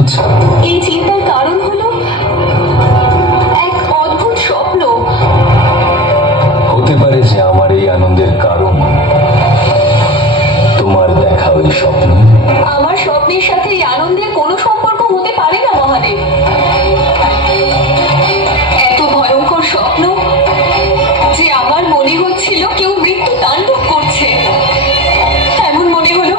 হচ্ছে? এই চিন্তার কারণ হলো এক অদ্ভুত স্বপ্ন। হতে পারে যে আমার এই আনন্দের কারণ তোমার দেখা ওই স্বপ্ন। আমার স্বপ্নের সাথে এই আনন্দের কোনো সম্পর্ক হতে পারে না মহাদেব। এত ভয়ঙ্কর স্বপ্ন যে আমার মনে হচ্ছিল কেউ মৃত্যু তাণ্ডব করছে। এমন মনে হলো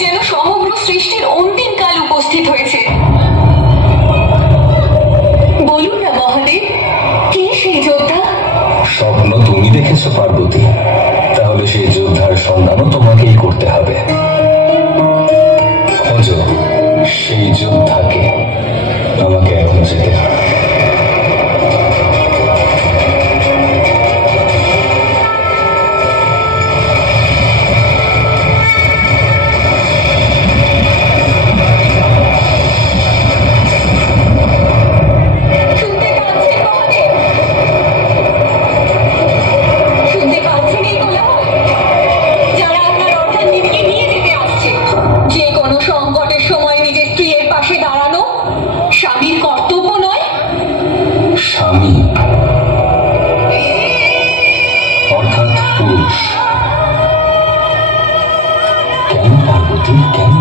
যেন সমগ্র সৃষ্টির অন্তিম কাল উপস্থিত হয়েছে। বলুন না মহাদেব, কে সেই যোদ্ধা? স্বপ্ন তুমি দেখেছো পার্বতী, তাহলে সেই যোদ্ধার সন্ধানও তোমাকেই করতে হবে। খোঁজো সেই যোদ্ধাকে, আমাকে এখন যেতে হবে। শুনতে পাচ্ছেন মহাদেব? শুনতে পাচ্ছেন এই কোলাহল? যারা আপনার অর্ধাঙ্গিনীকে নিয়ে যেতে আসছে। যে কোনো সংকটের সময় নিজের স্ত্রীর পাশে দাঁড়ানো স্বামীর কর্তব্য নয়? স্বামী অর্থাৎ পুরুষ। কেন পার্বতী, কেন?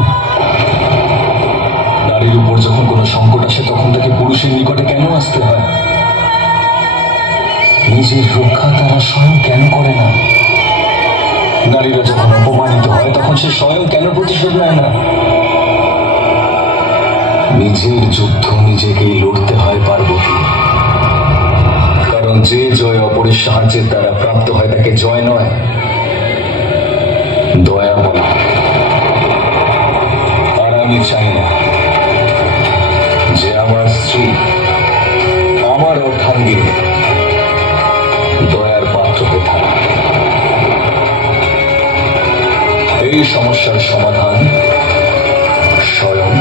নারীর উপর যখন কোনো সংকট আসে তখন তাকে পুরুষের নিকটে কেন আসতে হয়? নিজের রক্ষা তারা স্বয়ং কেন করে না? নারীরা যখন অপমানিত হয় তখন সে স্বয়ং কেন প্রতিশোধ নেয় না? নিজের যুদ্ধ নিজেকেই লড়তে হয় পার্বতী, কারণ যে জয় অপরের সাহায্যের দ্বারা প্রাপ্ত হয় তাকে জয় নয়, দয়া বলে। আর আমি চাই না যে আমার স্ত্রী, আমার অর্ধাঙ্গিনী দয়ার পাত্র হয়ে থাকে। এই সমস্যার সমাধান স্বয়ং